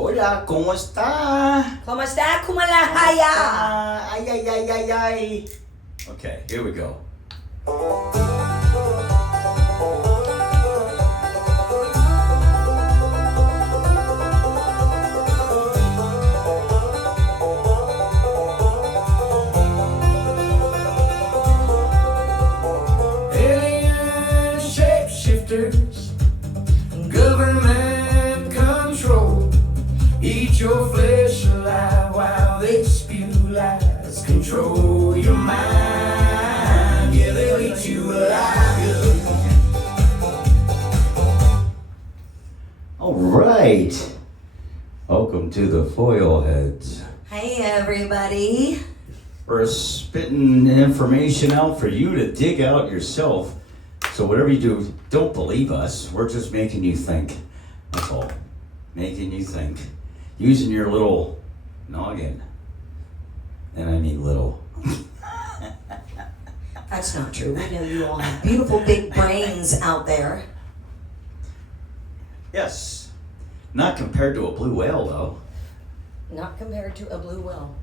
Hola, ¿cómo está? ¿Cómo está? ¿Cómo la haya? Ay, ay, ay, ay, ay. Okay, here we go. Alien shapeshifters, government control, eat your flesh alive while they spew lies, control your mind, yeah, they'll eat you alive. All right. Welcome to the Foil Heads. Hey everybody. We're spitting information out for you to dig out yourself. So whatever you do, don't believe us. We're just making you think. That's all. Making you think. Using your little noggin. And I mean little. That's not true. We know you all have beautiful big brains out there. Yes. Not compared to a blue whale, though. Not compared to a blue whale.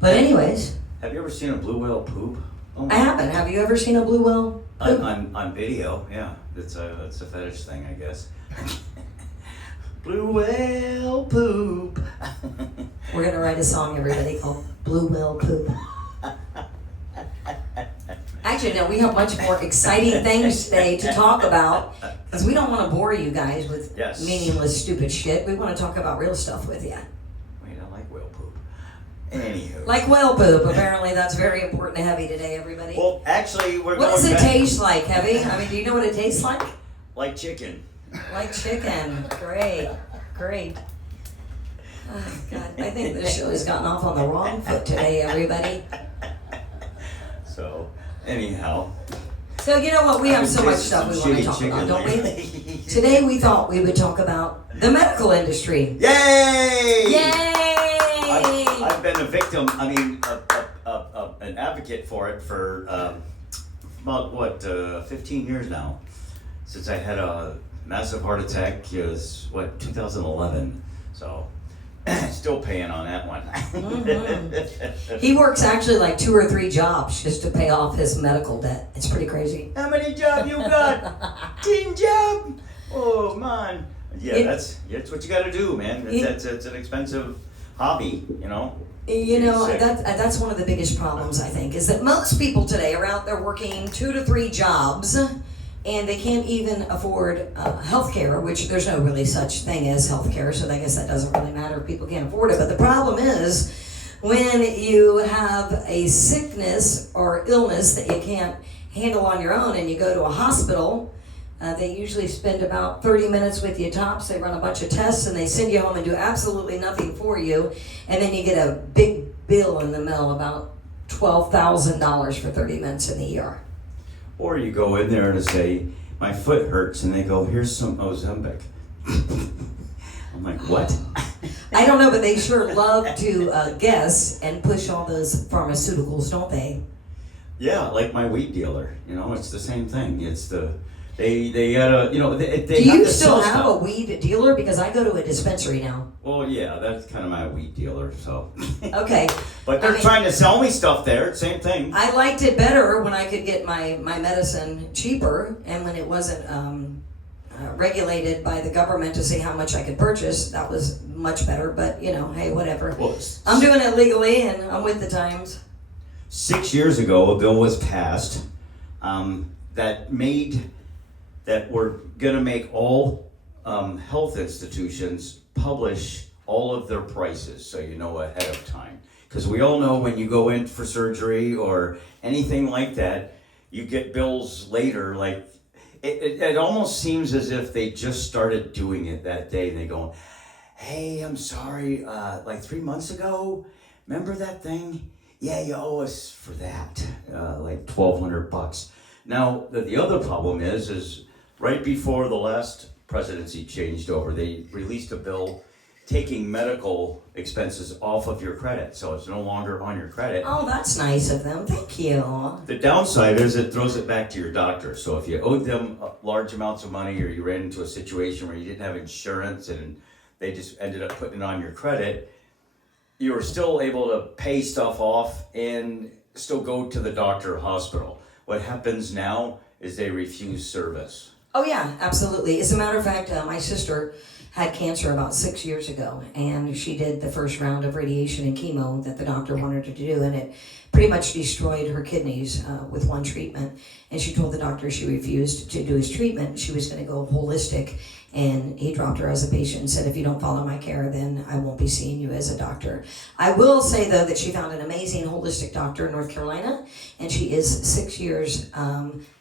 But anyways, Have you ever seen a blue whale poop? Oh I haven't. Have you ever seen a blue whale? poop? On video, yeah. It's a fetish thing, I guess. Blue whale poop. We're gonna write a song, everybody, called Blue Whale Poop. Actually, no, we have much more exciting things today to talk about because we don't want to bore you guys with Yes. meaningless, stupid shit. We want to talk about real stuff with you. Wait, I like whale poop. Anywho. Like whale poop. Apparently, that's very important to Heavy today, everybody. Well, actually, we're What does going it back. taste like, Heavy? I mean, do you know what it tastes like? Like chicken. Like chicken. Great. Great. Oh, God, I think this show has gotten off on the wrong foot today, everybody. So, anyhow. So, you know what? We have so much Tasted stuff we some want to shitty talk chicken about, don't we? lately. Today, we thought we would talk about the medical industry. Yay! Yay! I've been a victim, an advocate for it for about 15 years now. Since I had a massive heart attack, it was 2011. So, still paying on that one. He works actually like 2 or 3 jobs just to pay off his medical debt. It's pretty crazy. How many jobs you got? 10 job? Oh man. Yeah, that's what you got to do, man. It's an expensive hobby, you know. You know, Sick. that's one of the biggest problems, I think, is that most people today are out there working 2 to 3 jobs, and they can't even afford health care, which there's no really such thing as health care, so I guess that doesn't really matter if people can't afford it. But the problem is when you have a sickness or illness that you can't handle on your own and you go to a hospital, they usually spend about 30 minutes with you tops. They run a bunch of tests and they send you home and do absolutely nothing for you. And then you get a big bill in the mail, about $12,000 for 30 minutes in the ER. Or you go in there to say, my foot hurts, and they go, here's some Ozempic. I'm like, what? I don't know, but they sure love to guess and push all those pharmaceuticals, don't they? Yeah, like my weed dealer. You know, it's the same thing. It's they gotta, you know, they Do have you to still sell have a stuff. weed dealer? Because I go to a dispensary now. Well, yeah, that's kind of my weed dealer. So. Okay. But they're trying to sell me stuff there. Same thing. I liked it better when I could get my medicine cheaper and when it wasn't regulated by the government to say how much I could purchase. That was much better, but you know, hey, whatever. Well, I'm doing it legally and I'm with the times. 6 years ago, a bill was passed that we're going to make all health institutions publish all of their prices so you know ahead of time. Because we all know when you go in for surgery or anything like that, you get bills later. Like it almost seems as if they just started doing it that day. They go, hey, I'm sorry, like 3 months ago, remember that thing? Yeah, you owe us for that, like $1,200. Now, the other problem is right before the last presidency changed over, they released a bill taking medical expenses off of your credit, so it's no longer on your credit. Oh, that's nice of them. Thank you. The downside is it throws it back to your doctor. So if you owed them large amounts of money or you ran into a situation where you didn't have insurance and they just ended up putting it on your credit, you were still able to pay stuff off and still go to the doctor or hospital. What happens now is they refuse service. Oh yeah, absolutely. As a matter of fact, my sister had cancer about 6 years ago, and she did the first round of radiation and chemo that the doctor wanted her to do, and it pretty much destroyed her kidneys with one treatment. And she told the doctor she refused to do his treatment. She was going to go holistic, and he dropped her as a patient and said, if you don't follow my care, then I won't be seeing you as a doctor. I will say, though, that she found an amazing holistic doctor in North Carolina, and she is 6 years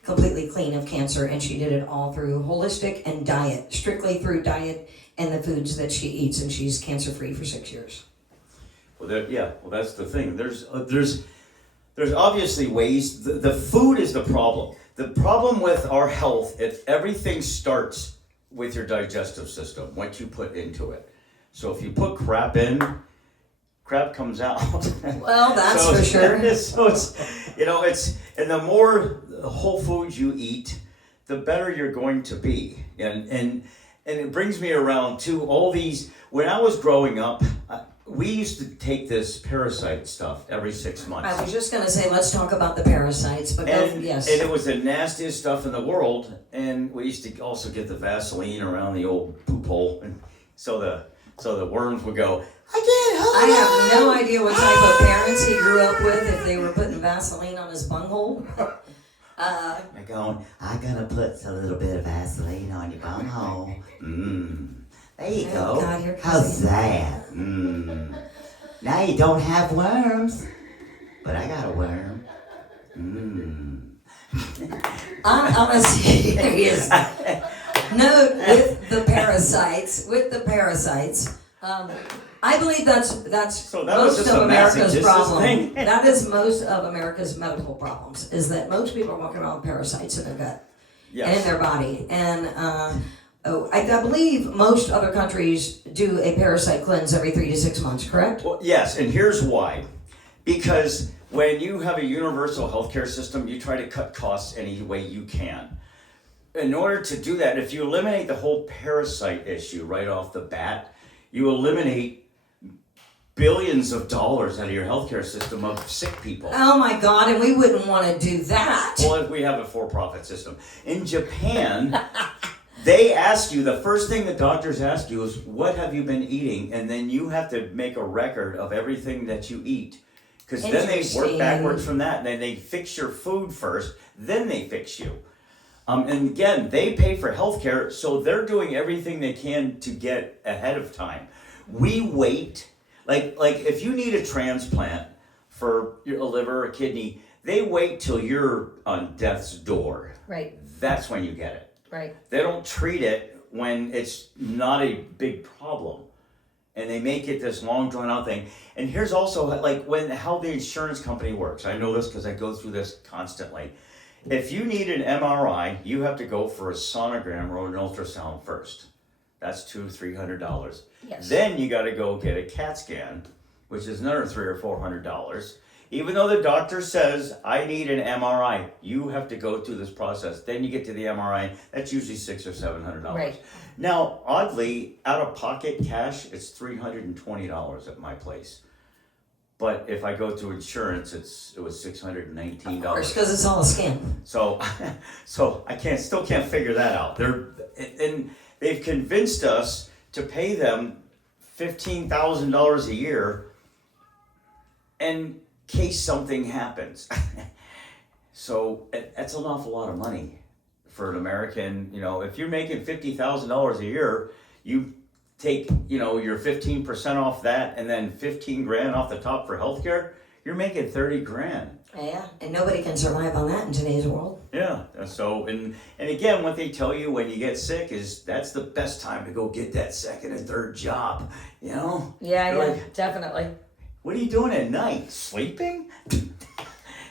completely clean of cancer, and she did it all through holistic and diet, strictly through diet and the foods that she eats, and she's cancer-free for 6 years. Well, that's the thing. There's obviously ways. The food is the problem. The problem with our health, everything starts with your digestive system, what you put into it. So if you put crap in, crap comes out. Well, that's for sure. So it's and the more whole foods you eat, the better you're going to be. And it brings me around to all these. When I was growing up, we used to take this parasite stuff every 6 months. I was just going to say, let's talk about the parasites, but yes. And it was the nastiest stuff in the world. And we used to also get the Vaseline around the old poop hole, and so the worms would go, I have no idea what type of parents he grew up with, if they were putting Vaseline on his bunghole. They're going, I'm gonna put a little bit of Vaseline on your bunghole. There you go. God, you're How's that? Now you don't have worms, but I got a worm. On a serious note, with the parasites, I believe that's So that was most just of a America's masochistic problem. thing. That is most of America's medical problems, is that most people are walking around with parasites in their gut and in their body. And I believe most other countries do a parasite cleanse every 3 to 6 months, correct? Well, yes, and here's why. Because when you have a universal healthcare system, you try to cut costs any way you can. In order to do that, if you eliminate the whole parasite issue right off the bat, you eliminate billions of dollars out of your healthcare system of sick people. Oh my God, and we wouldn't want to do that. Well, if we have a for-profit system. In Japan, they ask you, the first thing the doctors ask you is, what have you been eating? And then you have to make a record of everything that you eat. Because then they work backwards from that, and then they fix your food first, then they fix you. And again, they pay for healthcare, so they're doing everything they can to get ahead of time. We wait, like if you need a transplant for a liver or a kidney, they wait till you're on death's door. Right. That's when you get it. Right. They don't treat it when it's not a big problem. And they make it this long drawn out thing. And here's also how the insurance company works. I know this because I go through this constantly. If you need an MRI, you have to go for a sonogram or an ultrasound first. That's $200-300. Yes. Then you got to go get a CAT scan, which is another $300 or $400. Even though the doctor says, I need an MRI, you have to go through this process. Then you get to the MRI, that's usually $600 or $700. Right. Now, oddly, out of pocket cash, it's $320 at my place. But if I go through insurance, it was $619. Of course, because it's all a scam. So I still can't figure that out. They've convinced us to pay them $15,000 a year in case something happens. So that's an awful lot of money for an American. If you're making $50,000 a year, you take your 15% off that, and then $15,000 off the top for healthcare, you're making $30,000. Yeah, and nobody can survive on that in today's world. Yeah. So and again, what they tell you when you get sick is that's the best time to go get that second and third job. Yeah, like, definitely. What are you doing at night? Sleeping?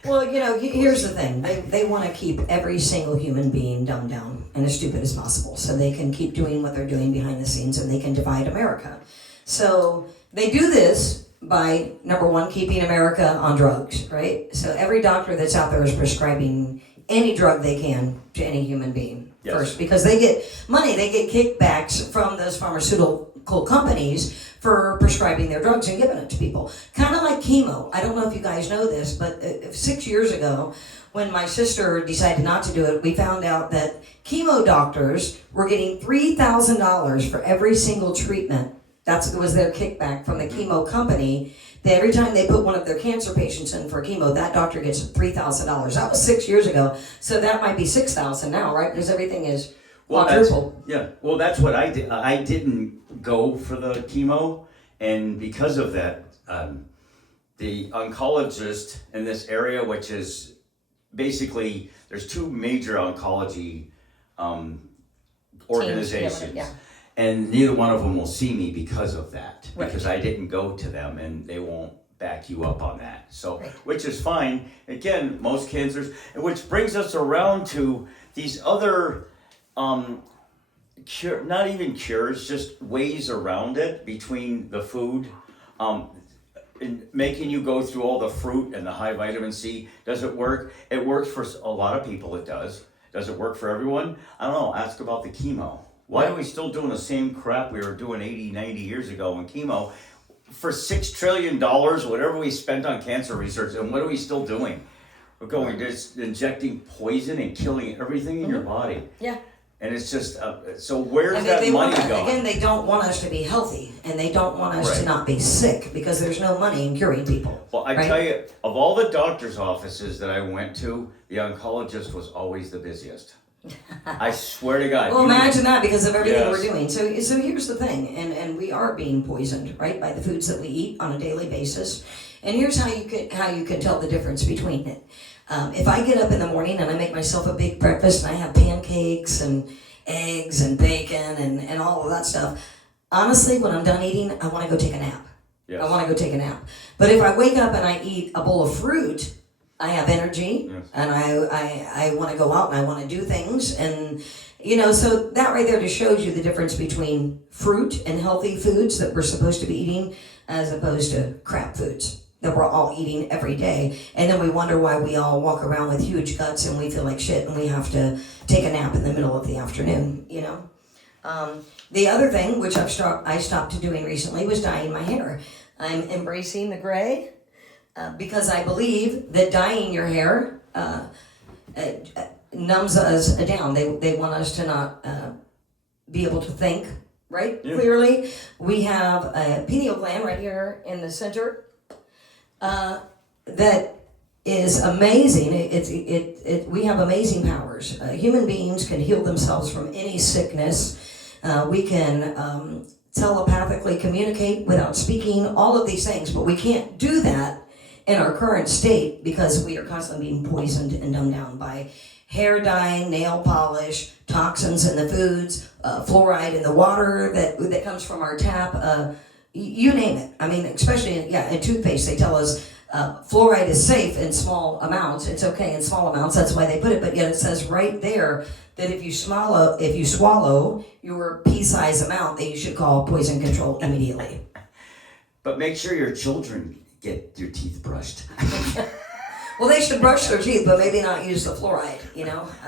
Well, here's the thing. They want to keep every single human being dumbed down and as stupid as possible, so they can keep doing what they're doing behind the scenes, and they can divide America. So they do this by, number one, keeping America on drugs, right? So every doctor that's out there is prescribing any drug they can to any human being first, because they get money, they get kickbacks from those pharmaceutical pharmaceutical companies for prescribing their drugs and giving it to people. Kind of like chemo. I don't know if you guys know this, but 6 years ago, when my sister decided not to do it, we found out that chemo doctors were getting $3,000 for every single treatment. That was their kickback from the chemo company. That every time they put one of their cancer patients in for chemo, that doctor gets $3,000. That was 6 years ago. So that might be $6,000 now, right? Because everything is quadrupled. Well, that's what I did. I didn't go for the chemo, and because of that, the oncologist in this area, which is basically, there's two major oncology organizations. Yeah. And neither one of them will see me because of that, Right. because I didn't go to them, and they won't back you up on that. So, Right. which is fine. Again, most cancers, which brings us around to these other, not even cures, just ways around it between the food, in making you go through all the fruit and the high vitamin C. Does it work? It works for a lot of people. It does. Does it work for everyone? I don't know. Ask about the chemo. Why are we still doing the same crap we were doing 80, 90 years ago in chemo? For $6 trillion, whatever we spent on cancer research, and what are we still doing? We're going just injecting poison and killing everything in your body. Yeah. And it's just, so where's And that they money want, going? again, they don't want us to be healthy, and they don't want us to Right. not be sick, because there's no money in curing people. Well, I right? tell you, of all the doctor's offices that I went to, the oncologist was always the busiest. I swear to God. Well, imagine that, because of everything Yes. we're doing. So here's the thing, and we are being poisoned, right, by the foods that we eat on a daily basis. And here's how you can tell the difference between it. If I get up in the morning and I make myself a big breakfast and I have pancakes and eggs and bacon and all of that stuff, honestly, when I'm done eating, I want to go take a nap. Yes. I want to go take a nap. But if I wake up and I eat a bowl of fruit, I have energy, Yes. and I want to go out and I want to do things, and so that right there just shows you the difference between fruit and healthy foods that we're supposed to be eating, as opposed to crap foods that we're all eating every day. And then we wonder why we all walk around with huge guts and we feel like shit and we have to take a nap in the middle of the afternoon. The other thing, which I stopped doing recently, was dyeing my hair. I'm embracing the gray. Because I believe that dyeing your hair numbs us down. They want us to not be able to think, right? Yeah. Clearly. We have a pineal gland right here in the center that is amazing. We have amazing powers. Human beings can heal themselves from any sickness. We can telepathically communicate without speaking, all of these things, but we can't do that in our current state because we are constantly being poisoned and dumbed down by hair dye, nail polish, toxins in the foods, fluoride in the water that comes from our tap, you name it. I mean, especially in toothpaste, they tell us fluoride is safe in small amounts. It's okay in small amounts. That's why they put it. But yet it says right there that if you swallow your pea-size amount, that you should call poison control immediately. But make sure your children get your teeth brushed. Well, they should brush their teeth, but maybe not use the fluoride,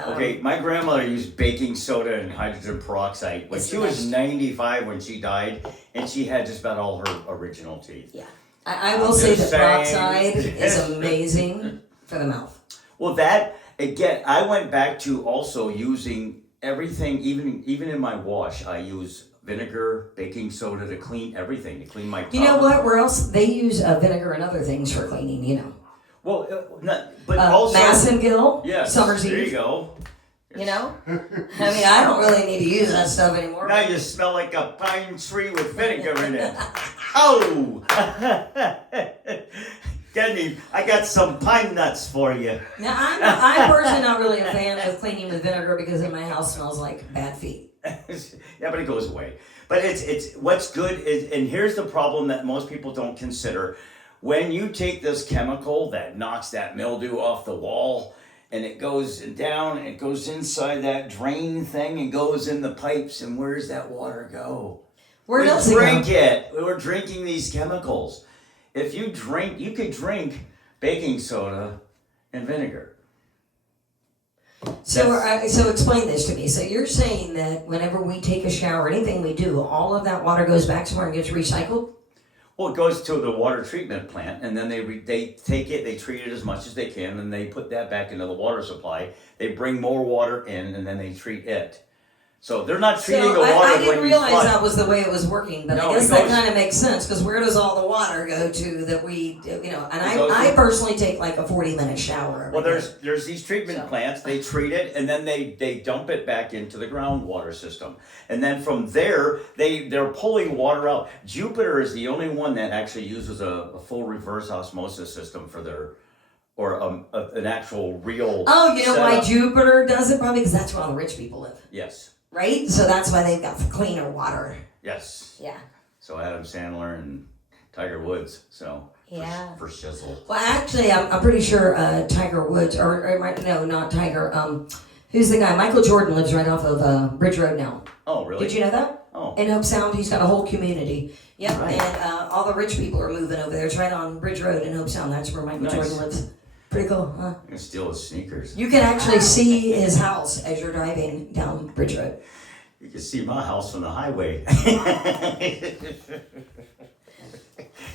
Okay, my grandmother used baking soda and hydrogen peroxide when she was 95 when she died, and she had just about all her original teeth. Yeah. I will say that just saying. peroxide is amazing for the mouth. Well, that, again, I went back to also using everything, even in my wash, I use vinegar, baking soda to clean everything, to clean my tub. You know what? Where else? They use vinegar and other things for cleaning, Well, but also... Massengill, Yes, Summer's there Eve. you go. I mean, I don't really need to use that stuff anymore. Now you smell like a pine tree with vinegar in it. Oh! Kenny, I got some pine nuts for you. Now, I'm personally not really a fan of cleaning with vinegar because in my house smells like bad feet. Yeah, but it goes away. But it's what's good is, and here's the problem that most people don't consider. When you take this chemical that knocks that mildew off the wall, and it goes down, and it goes inside that drain thing, and goes in the pipes, and where does that water go? Where does we it drink go? it. We're drinking these chemicals. If you could drink baking soda and vinegar. So explain this to me. So you're saying that whenever we take a shower, anything we do, all of that water goes back somewhere and gets recycled? Well, it goes to the water treatment plant, and then they take it, they treat it as much as they can, and they put that back into the water supply. They bring more water in, and then they treat it. So they're not treating the water I when didn't you realize flush. that was the way it was working, but No, I guess it that goes- kind of makes sense, because where does all the water go to that we, you know, and It goes I to- personally take like a 40-minute shower. every Well, day. there's these treatment So- plants. They treat it, and then they dump it back into the groundwater system, and then from there they're pulling water out. Jupiter is the only one that actually uses a full reverse osmosis system for their, or an actual real. Oh, you know why setup. Jupiter does it? Probably because that's where all the rich people live, Yes, right? So that's why they've got cleaner water. yes. Yeah. So Adam Sandler and Tiger Woods. So Yeah. for shizzle. Well, actually, I'm pretty sure Tiger Woods, no, not Tiger. Who's the guy? Michael Jordan lives right off of Bridge Road now. Oh, really? Did you know that? Oh, In Hope Sound, he's got a whole community. Yep, Right. and all the rich people are moving over there. It's right on Bridge Road in Hope Sound. That's where Michael Nice. Jordan lives. Pretty cool, huh? I'm gonna steal his sneakers. You can actually see his house as you're driving down Bridge Road. You can see my house from the highway.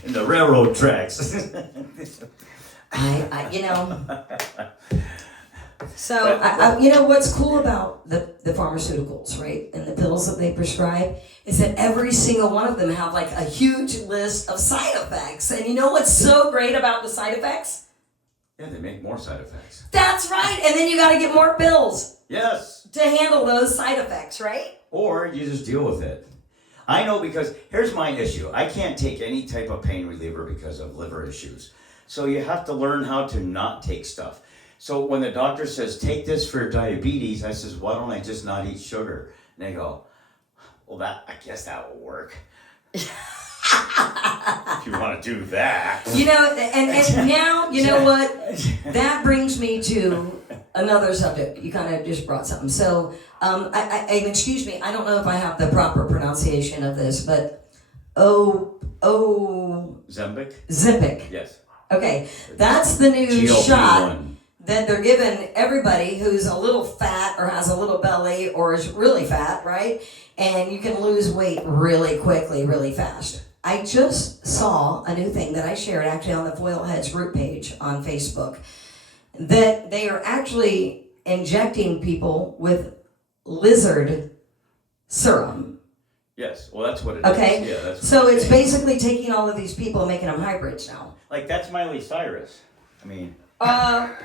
In the railroad tracks. You know. So, you know what's cool about the pharmaceuticals, right, and the pills that they prescribe, is that every single one of them have like a huge list of side effects. And you know what's so great about the side effects? Yeah, they make more side effects. That's right. And then you got to get more pills Yes. to handle those side effects, right? Or you just deal with it. I know, because here's my issue. I can't take any type of pain reliever because of liver issues. So you have to learn how to not take stuff. So when the doctor says, take this for diabetes, I says, why don't I just not eat sugar? And they go, well, I guess that will work. If you want to do that. You know, and now, you know what? That brings me to another subject. You kind of just brought something. So, excuse me, I don't know if I have the proper pronunciation of this, but Ozempic? Ozempic. Yes. Okay, that's the new GLP-1. shot that they're giving everybody who's a little fat or has a little belly or is really fat, right? And you can lose weight really quickly, really fast. I just saw a new thing that I shared actually on the Foil Heads group page on Facebook, that they are actually injecting people with lizard serum. Yes. Well, that's what it is. Okay, Yeah, that's what so they're it's saying. basically taking all of these people and making them hybrids now. Like, that's Miley Cyrus. I mean, Ariana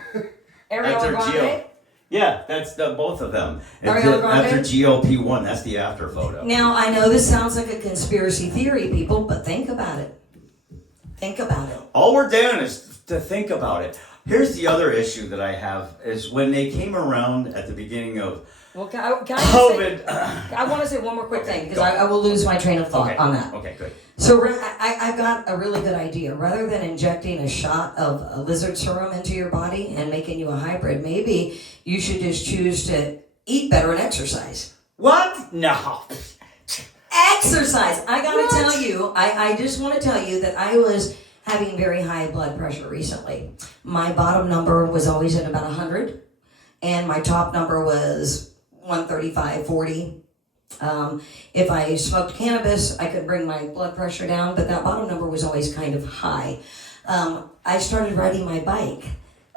After Grande? Geo- yeah, that's both of them. Ariana Grande? After GLP-1, that's the after photo. Now, I know this sounds like a conspiracy theory, people, but think about it. Think about it. All we're doing is to think about it. Here's the other issue that I have, is when they came around at the beginning of Well, can I COVID. I want to say one more quick thing, because go. I will lose my train of thought Okay. on that. Okay, good. So I've got a really good idea. Rather than injecting a shot of a lizard serum into your body and making you a hybrid, maybe you should just choose to eat better and exercise. What? No. Exercise! I gotta tell you, I just want to tell you that I was having very high blood pressure recently. My bottom number was always at about 100, and my top number was 135, 40. If I smoked cannabis, I could bring my blood pressure down, but that bottom number was always kind of high. I started riding my bike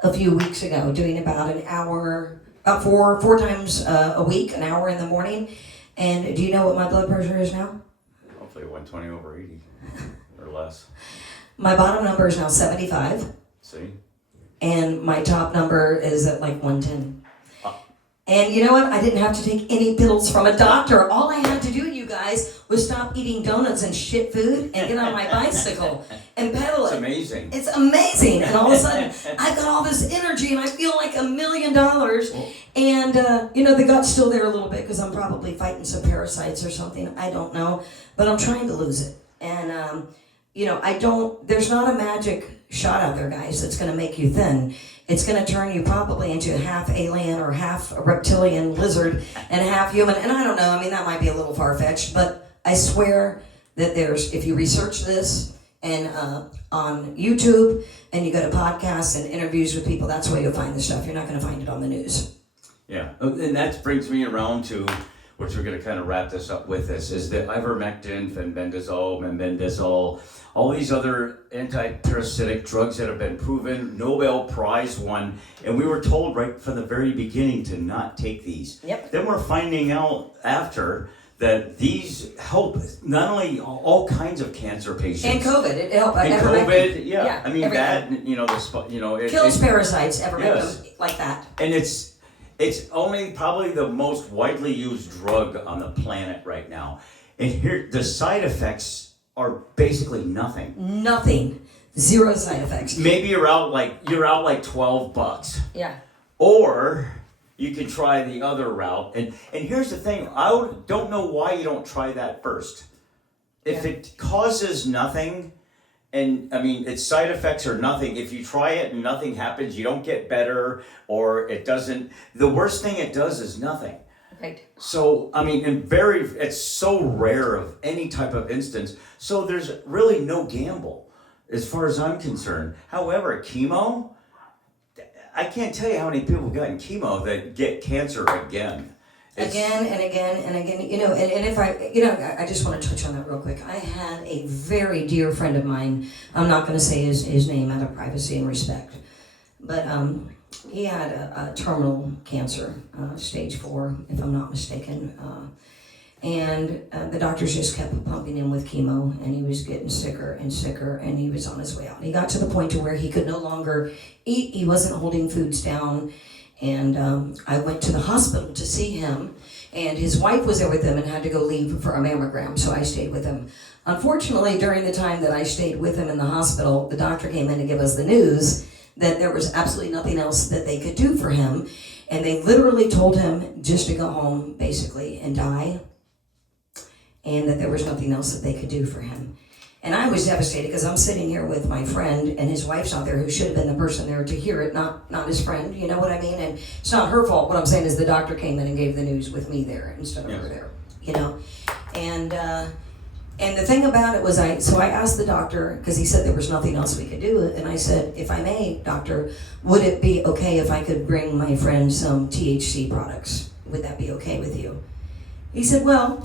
a few weeks ago, doing about an hour, about four times a week, an hour in the morning. And do you know what my blood pressure is now? Hopefully 120 over 80 or less. My bottom number is now 75, See? and my top number is at like 110. And you know what? I didn't have to take any pills from a doctor. All I had to do, you guys, was stop eating donuts and shit food and get on my bicycle and pedal It's it. amazing. It's amazing. And all of a sudden, I've got all this energy and I feel like $1 million. And, you know, the gut's still there a little bit because I'm probably fighting some parasites or something. I don't know. But I'm trying to lose it. And, you know, there's not a magic shot out there, guys, that's going to make you thin. It's going to turn you probably into half alien or half a reptilian lizard and half human. And I don't know. I mean, that might be a little far-fetched, but I swear that if you research this and on YouTube and you go to podcasts and interviews with people, that's where you'll find the stuff. You're not going to find it on the news. Yeah, and that brings me around to, which we're going to kind of wrap this up with this, is that ivermectin, fenbendazole, all these other anti-parasitic drugs that have been proven, Nobel Prize won, and we were told right from the very beginning to not take these. Yep. Then we're finding out after that these help not only all kinds of cancer patients. And COVID, it helped. And COVID, yeah. I mean, everything. that, it kills parasites, ivermectin, Yes. like that. And it's only probably the most widely used drug on the planet right now. And here, the side effects are basically nothing. Nothing. Zero side effects. Maybe you're out like $12. Yeah. Or you can try the other route. And here's the thing, don't know why you don't try that first. If it causes nothing, and I mean, its side effects are nothing. If you try it and nothing happens, you don't get better, or it doesn't. The worst thing it does is nothing. Right. So, I mean, it's so rare of any type of instance. So there's really no gamble as far as I'm concerned. However, chemo, I can't tell you how many people have gotten chemo that get cancer again. Again and again and again, and if I just want to touch on that real quick. I had a very dear friend of mine, I'm not going to say his name out of privacy and respect, but he had a terminal cancer, stage 4, if I'm not mistaken, and the doctors just kept pumping him with chemo, and he was getting sicker and sicker, and he was on his way out. He got to the point to where he could no longer eat, he wasn't holding foods down. And I went to the hospital to see him, and his wife was there with him and had to go leave for a mammogram, so I stayed with him. Unfortunately, during the time that I stayed with him in the hospital, the doctor came in to give us the news that there was absolutely nothing else that they could do for him, and they literally told him just to go home, basically, and die, and that there was nothing else that they could do for him. And I was devastated because I'm sitting here with my friend, and his wife's out there who should have been the person there to hear it, not his friend, you know what I mean? And it's not her fault. What I'm saying is the doctor came in and gave the news with me there instead of her there, And the thing about it was so I asked the doctor, because he said there was nothing else we could do, and I said, if I may, doctor, would it be okay if I could bring my friend some THC products? Would that be okay with you? He said, well,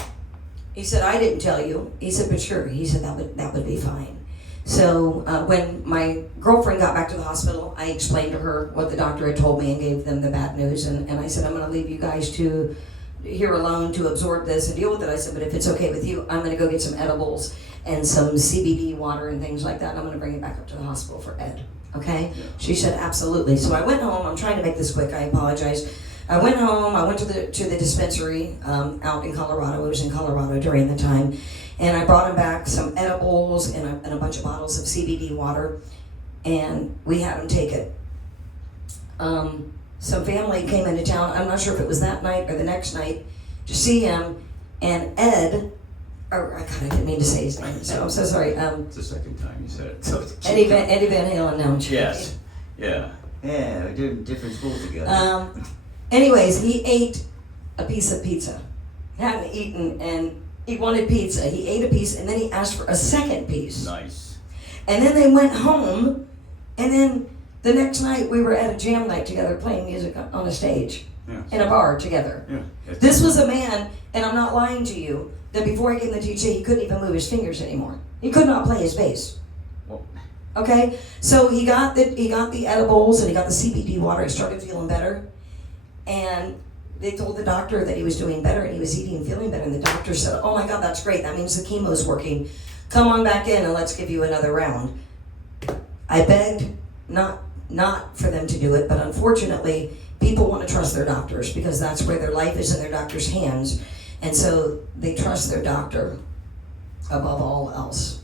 he said, I didn't tell you. He said, but sure. He said, that would be fine. So when my girlfriend got back to the hospital, I explained to her what the doctor had told me and gave them the bad news. And I said, I'm going to leave you guys here alone to absorb this and deal with it. I said, but if it's okay with you, I'm going to go get some edibles and some CBD water and things like that. And I'm going to bring it back up to the hospital for Ed. Okay? She said, absolutely. So I went home. I'm trying to make this quick. I apologize. I went home, I went to the dispensary out in Colorado. I was in Colorado during the time. And I brought him back some edibles and a bunch of bottles of CBD water. And we had him take it. Some family came into town. I'm not sure if it was that night or the next night to see him. And Ed, I didn't mean to say his name, so I'm so sorry. It's the second time you said it. So Eddie Van Halen, no. Yes. Yeah. Yeah, we did different schools together. Anyways, he ate a piece of pizza. He hadn't eaten, and he wanted pizza. He ate a piece, and then he asked for a second piece. Nice. And then they went home, and then the next night we were at a jam night together playing music on a stage in a bar together. Yeah. This was a man, and I'm not lying to you, that before he came to DJ, he couldn't even move his fingers anymore. He could not play his bass. Well, Okay? So he got the edibles, and he got the CBD water. He started feeling better. And they told the doctor that he was doing better and he was eating and feeling better. And the doctor said, oh my God, that's great. That means the chemo's working. Come on back in and let's give you another round. I begged not for them to do it, but unfortunately, people want to trust their doctors because that's where their life is in their doctor's hands. And so they trust their doctor above all else.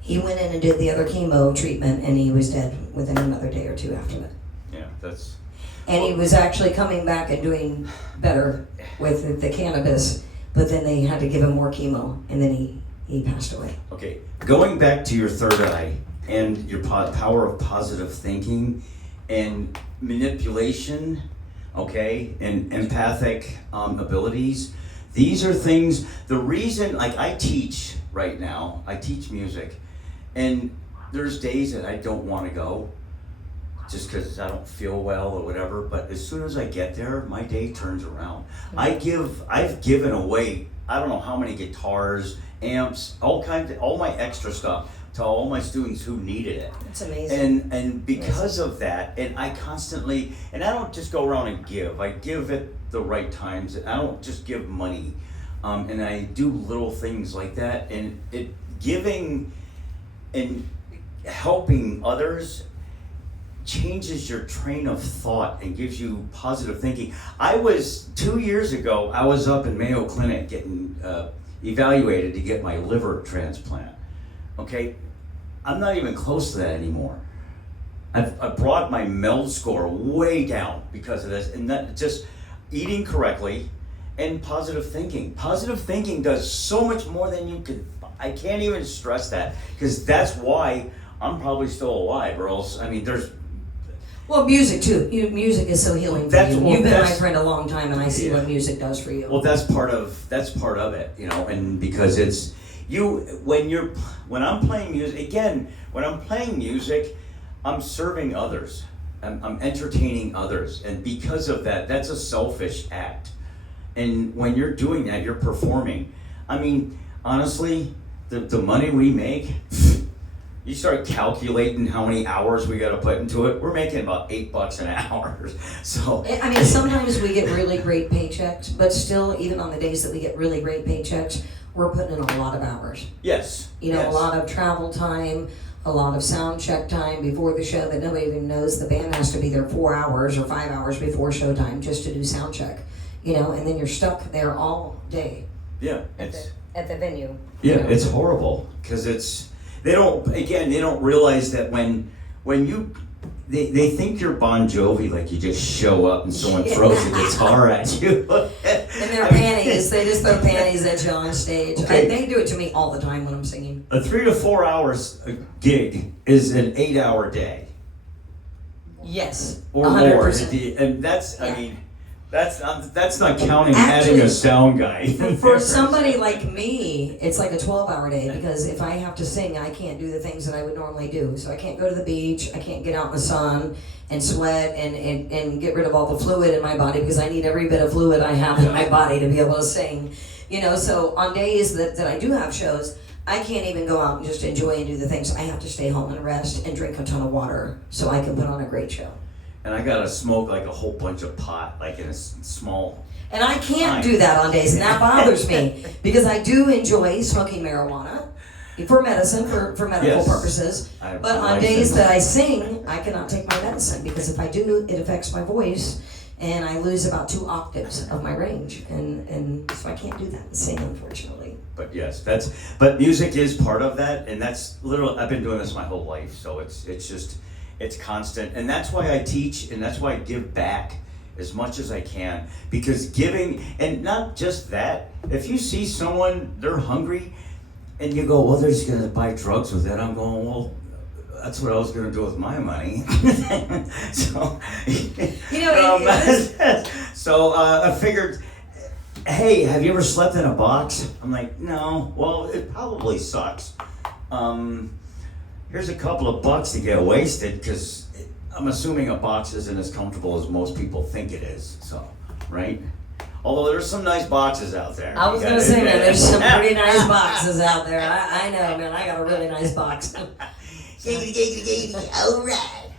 He went in and did the other chemo treatment and he was dead within another day or two after that. Yeah, that's... And he was actually coming back and doing better with the cannabis, but then they had to give him more chemo, and then he passed away. Okay, going back to your third eye and your power of positive thinking and manipulation, okay, and empathic abilities, these are things, the reason, like I teach right now, I teach music, and there's days that I don't want to go. just because I don't feel well or whatever. But as soon as I get there, my day turns around. I've given away, I don't know how many guitars, amps, all my extra stuff to all my students who needed it. It's amazing. And because of that, and I constantly, and I don't just go around and give. I give at the right times. I don't just give money, and I do little things like that. And giving and helping others changes your train of thought and gives you positive thinking. 2 years ago, I was up in Mayo Clinic getting evaluated to get my liver transplant. Okay, I'm not even close to that anymore. I brought my MELD score way down because of this, and that just eating correctly and positive thinking. Positive thinking does so much more than you could. I can't even stress that, because that's why I'm probably still alive, or else, I mean, there's. Well, music too. Music is so healing for you. You've been my friend a long time, and I see what music does for you. Well, that's part of it, you know, and because it's when I'm playing music again. When I'm playing music, I'm serving others. I'm entertaining others, and because of that, that's a selfish act. And when you're doing that, you're performing. I mean, honestly, the money we make. You start calculating how many hours we got to put into it. We're making about $8 an hour. So I mean, sometimes we get really great paychecks, but still, even on the days that we get really great paychecks, we're putting in a lot of hours. Yes. You know, yes. A lot of travel time, a lot of sound check time before the show that nobody even knows. The band has to be there 4 hours or 5 hours before showtime just to do sound check. You know, and then you're stuck there all day. Yeah. At the venue. Yeah, you know? It's horrible because they don't realize that when they think you're Bon Jovi, like you just show up and someone throws a guitar at you. And their panties, they just throw panties at you on stage. Okay. They do it to me all the time when I'm singing. A 3 to 4 hours gig is an 8-hour day. Yes, Or 100%. more. And that's, I mean, that's not counting Actually, adding a sound guy. For somebody like me, it's like a 12-hour day, because if I have to sing, I can't do the things that I would normally do. So I can't go to the beach, I can't get out in the sun and sweat and get rid of all the fluid in my body, because I need every bit of fluid I have in my body to be able to sing. You know, so on days that I do have shows, I can't even go out and just enjoy and do the things. I have to stay home and rest and drink a ton of water so I can put on a great show. And I gotta smoke like a whole bunch of pot, like in a small. And I can't do that on days, and that bothers me, because I do enjoy smoking marijuana for medicine, for medical purposes. But on days that I sing, I cannot take my medicine, because if I do, it affects my voice, and I lose about 2 octaves of my range, and so I can't do that and sing, unfortunately. But yes, but music is part of that, and that's literally, I've been doing this my whole life, so it's constant, and that's why I teach, and that's why I give back as much as I can, because giving, and not just that, if you see someone, they're hungry, and you go, well, they're just gonna buy drugs with it, I'm going, well, that's what I was gonna do with my money. So, so I figured, hey, have you ever slept in a box? I'm like, no. Well, it probably sucks. Here's a couple of bucks to get wasted, because I'm assuming a box isn't as comfortable as most people think it is. So, right? Although there's some nice boxes out there. I was going to say, man, there's some pretty nice boxes out there. I know, man. I got a really nice box. All right.